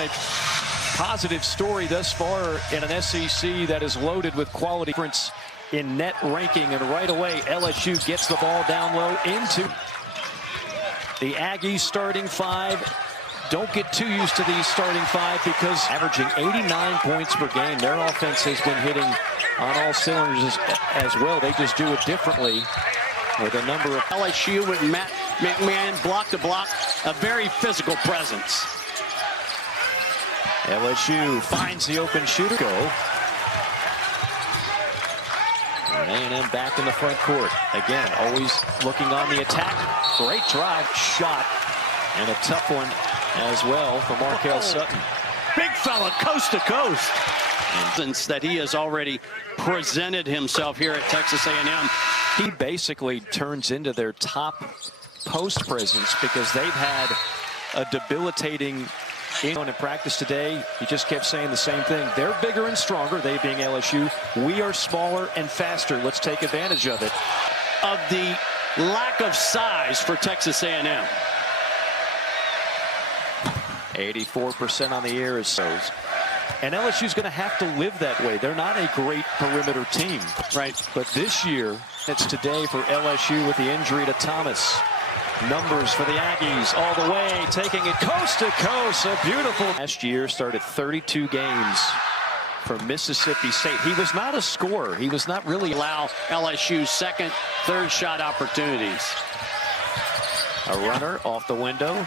been a positive story thus far in an SEC that is loaded with quality difference in net ranking. And right away, LSU gets the ball down low into the Aggies starting five. Don't get too used to these starting five because averaging 89 points per game. Their offense has been hitting on all cylinders as well. They just do it differently with a number of LSU with Matt McMahon block to block, a very physical presence. LSU finds the open shooter. Go. And A&M back in the front court. Again, always looking on the attack. Great drive, shot, and a tough one as well for Markel Sutton. Big fella, coast to coast. Since that he has already presented himself here at Texas A&M. He basically turns into their top post presence because they've had a debilitating in practice today. He just kept saying the same thing. They're bigger and stronger, they being LSU. We are smaller and faster. Let's take advantage of it. Of the lack of size for Texas A&M. 84% on the year is so. And LSU's going to have to live that way. They're not a great perimeter team. Right. But this year, it's today for LSU with the injury to Thomas. Numbers for the Aggies all the way, taking it coast to coast. A beautiful. Last year started 32 games for Mississippi State. He was not a scorer. He was not really allow LSU second, third shot opportunities. A runner off the window.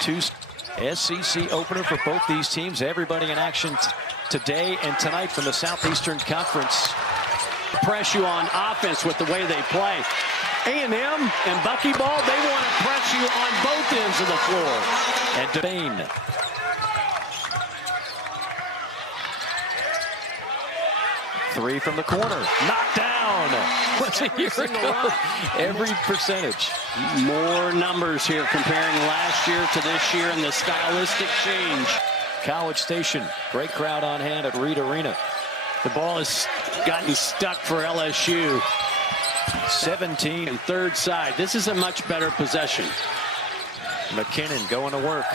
Two SEC opener for both these teams. Everybody in action today and tonight from the Southeastern Conference. Press you on offense with the way they play. A&M and Buckyball, they want to press you on both ends of the floor. And Devane. Three from the corner. Knocked down. What's a year ago? Every percentage. More numbers here comparing last year to this year and the stylistic change. College Station. Great crowd on hand at Reed Arena. The ball has gotten stuck for LSU. 17 and third side. This is a much better possession. McKinnon going to work.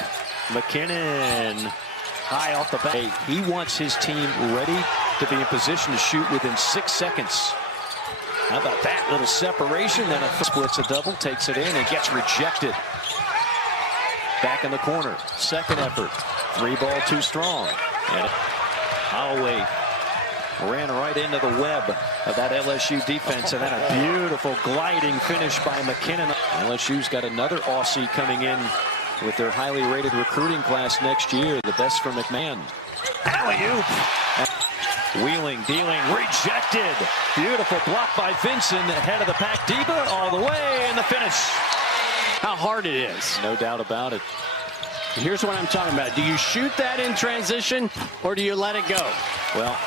McKinnon high off the bat. He wants his team ready to be in position to shoot within 6 seconds. How about that little separation? Then a splits a double, takes it in and gets rejected. Back in the corner. Second effort. Three ball too strong. And Holloway ran right into the web of that LSU defense, and then a beautiful gliding finish by McKinnon. LSU's got another Aussie coming in with their highly rated recruiting class next year. The best for McMahon. Alley-oop. Wheeling, dealing, rejected. Beautiful block by Vincent, head of the pack. Diba all the way, and the finish. How hard it is. No doubt about it. Here's what I'm talking about. Do you shoot that in transition, or do you let it go? Well,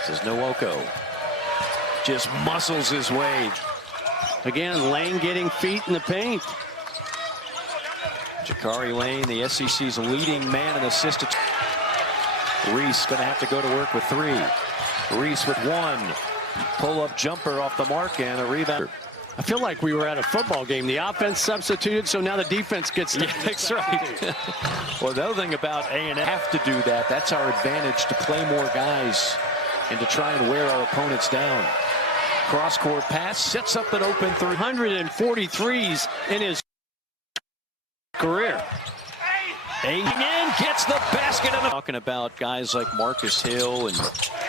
this is Nwoko. Just muscles his way. Again, Lane getting feet in the paint. Jakari Lane, the SEC's leading man in assists. Reese going to have to go to work with three. Reese with one. Pull-up jumper off the mark and a rebound. I feel like we were at a football game. The offense substituted, so now the defense gets. Yeah, that's right. Well, the other thing about A&M have to do that. That's our advantage, to play more guys and to try and wear our opponents down. Cross-court pass sets up an open 343s in his career. A&M gets the basket. Talking about guys like Marcus Hill and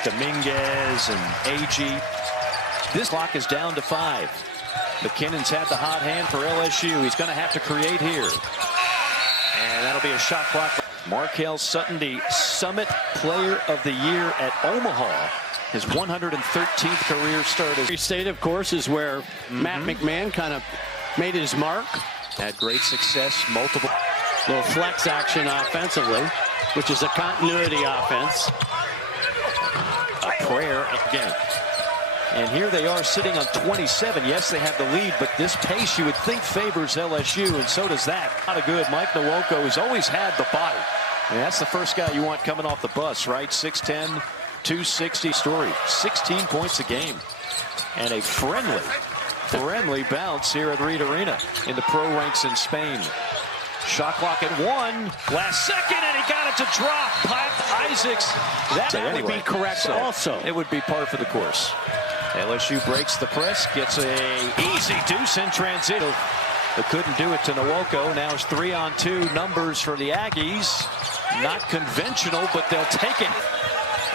Dominguez and A.G. This clock is down to 5. McKinnon's had the hot hand for LSU. He's going to have to create here. And that'll be a shot clock. Markel Sutton, the Summit Player of the Year at Omaha. His 113th career start. Free State, of course, is where Matt McMahon kind of made his mark. Had great success, multiple. Little flex action offensively, which is a continuity offense. A prayer again. And here they are sitting on 27. Yes, they have the lead, but this pace you would think favors LSU, and so does that. Not a good Mike Nwoko, who's always had the body. And that's the first guy you want coming off the bus, right? 6'10", 260 story. 16 points a game. And a friendly friendly bounce here at Reed Arena in the pro ranks in Spain. Shot clock at 1. Last second, and he got it to drop. Pat Isaacs. That would be correct also. It would be par for the course. LSU breaks the press, gets a easy deuce in transition. But couldn't do it to Nwoko. Now it's 3-on-2 numbers for the Aggies. Not conventional, but they'll take it.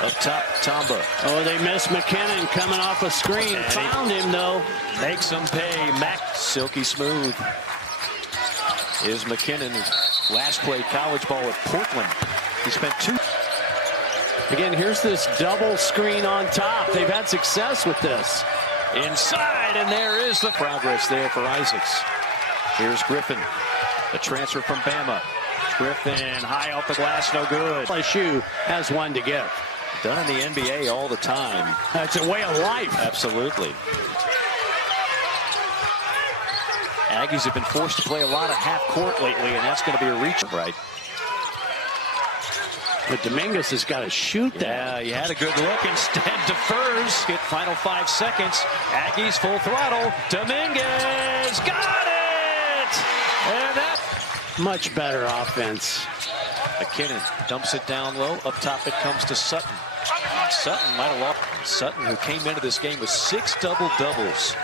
Up top, Tamba. Oh, they missed McKinnon coming off a screen. And found him, though. Makes him pay. Mac, silky smooth. Is McKinnon. Last played college ball at Portland. He spent 2. Again, here's this double screen on top. They've had success with this. Inside, and there is the progress there for Isaacs. Here's Griffin, the transfer from Bama. Griffin, high off the glass, no good. LSU has one to give. Done in the NBA all the time. That's a way of life. Absolutely. Aggies have been forced to play a lot of half court lately, and that's going to be a reach. Right. But Dominguez has got to shoot that. Yeah, he had a good look. Instead, defers. Get final 5 seconds. Aggies full throttle. Dominguez got it! And that. Much better offense. McKinnon dumps it down low. Up top it comes to Sutton. Sutton might have lost. Sutton, who came into this game with 6 double-doubles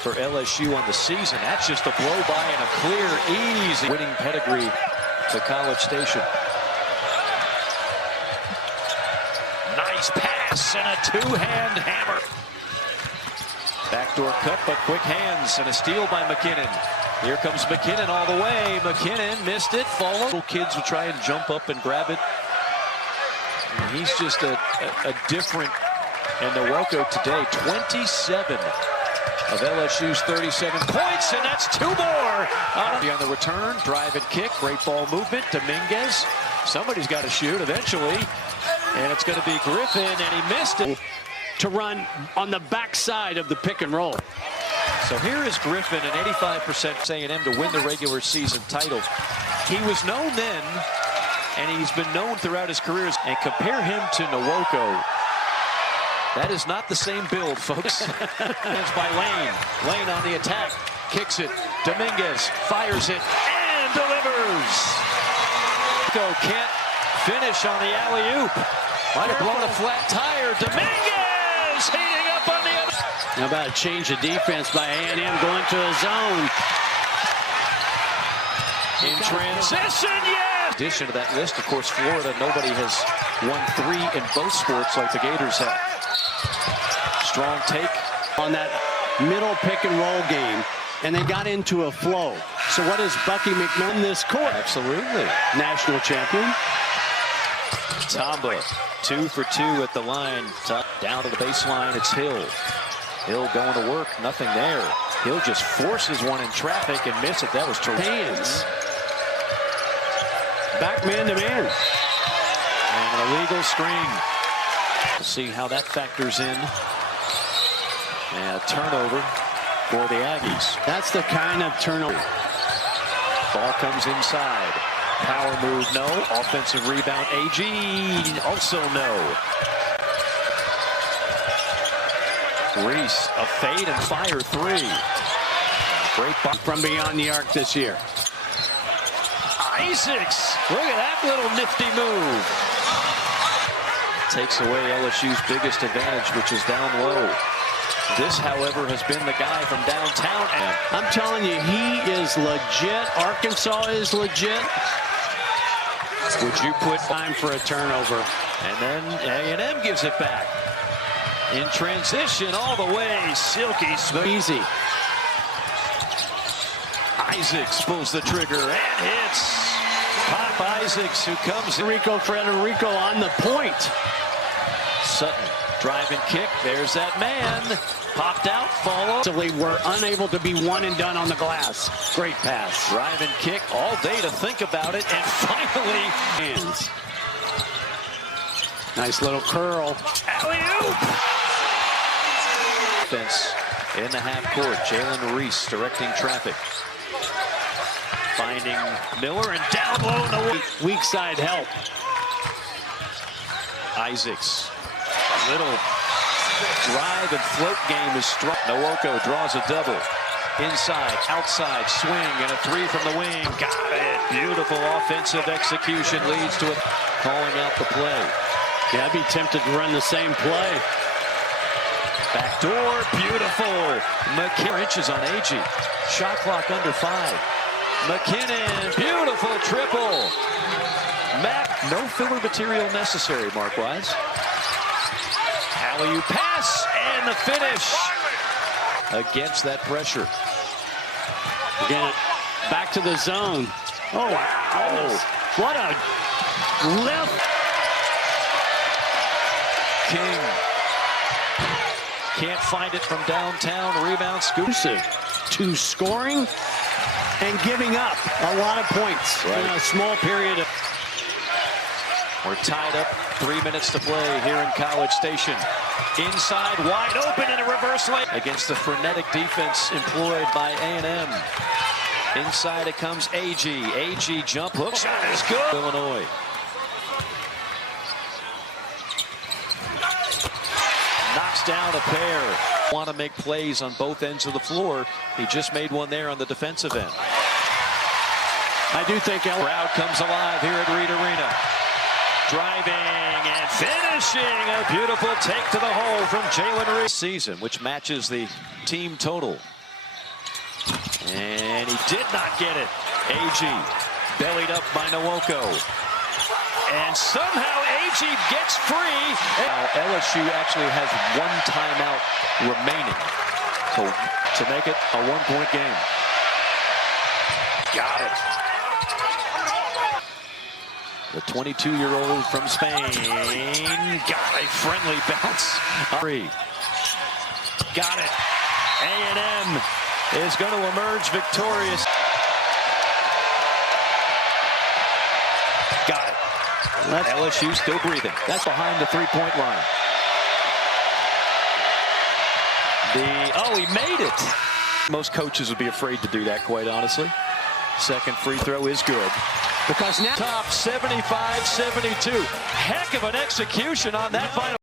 for LSU on the season. That's just a blow-by and a clear, easy winning pedigree to College Station. Nice pass and a two-hand hammer. Backdoor cut, but quick hands and a steal by McKinnon. Here comes McKinnon all the way. McKinnon missed it. Follow. Little kids will try and jump up and grab it. And he's just a different. And Nwoko today, 27 of LSU's 37 points, and that's 2 more. On the return, drive and kick, great ball movement. Dominguez, somebody's got to shoot eventually, and it's going to be Griffin, and he missed it. To run on the backside of the pick and roll. So here is Griffin, an 85% A&M to win the regular season title. He was known then, and he's been known throughout his career. And compare him to Nwoko. That is not the same build, folks. It's by Lane. Lane on the attack. Kicks it. Dominguez fires it and delivers. Nwoko can't finish on the alley-oop. Might have blown a flat tire. Dominguez heating up on the other. How about a change of defense by A&M going to a zone. In transition, yes! In addition to that list, of course, Florida, nobody has won 3 in both sports like the Gators have. Strong take. On that middle pick and roll game, and they got into a flow. So what is Bucky McMillan this court? Absolutely. National champion. Tamba, 2 for 2 at the line. Down to the baseline, it's Hill. Hill going to work, nothing there. Hill just forces one in traffic and miss it. That was terrific. Hands. Back man to man. And an illegal screen. We'll see how that factors in. And a turnover for the Aggies. That's the kind of turnover. Ball comes inside. Power move, no. Offensive rebound, AG, also no. Reese, a fade and fire 3. Great ball from beyond the arc this year. Isaacs, look at that little nifty move. Takes away LSU's biggest advantage, which is down low. This, however, has been the guy from downtown. I'm telling you, he is legit. Arkansas is legit. Would you put time for a turnover? And then A&M gives it back. In transition all the way, silky smooth. Easy. Isaacs pulls the trigger and hits. Pop Isaacs, who comes in. Federico on the point. Sutton, drive and kick. There's that man. Popped out, follow. We're unable to be one and done on the glass. Great pass. Drive and kick all day to think about it, and finally, hands. Nice little curl. Alley-oop! Offense in the half court. Jalen Reese directing traffic. Finding Miller and down low in the weak side help. Isaacs. Little drive and float game is strong. Nwoko draws a double. Inside, outside, swing, and a three from the wing. Got it. Beautiful offensive execution leads to it. Calling out the play. Yeah, I'd be tempted to run the same play. Backdoor, beautiful. McKinnon inches on AG. Shot clock under 5. McKinnon, beautiful triple. No filler material necessary, Mark-wise. Alley-oop pass, and the finish against that pressure. Again, back to the zone. Oh, wow. What a left. King can't find it from downtown. Rebound, Exclusive to scoring and giving up a lot of points in a small period of. We're tied up. 3 minutes to play here in College Station. Inside, wide open, and a reverse lay against the frenetic defense employed by A&M. Inside it comes AG. AG jump hook shot is good. Illinois. Knocks down a pair. Want to make plays on both ends of the floor. He just made one there on the defensive end. I do think crowd comes alive here at Reed Arena. Driving and finishing. A beautiful take to the hole from Jalen Reed. Season, which matches the team total. And he did not get it. AG bellied up by Nwoko. And somehow AG gets free. Now LSU actually has 1 timeout remaining. So to make it a 1-point game. Got it. The 22-year-old from Spain got a friendly bounce. Free. Got it. A&M is going to emerge victorious. Got it. LSU still breathing. That's behind the 3-point line. He made it. Most coaches would be afraid to do that, quite honestly. Second free throw is good. Because now top 75-72. Heck of an execution on that final.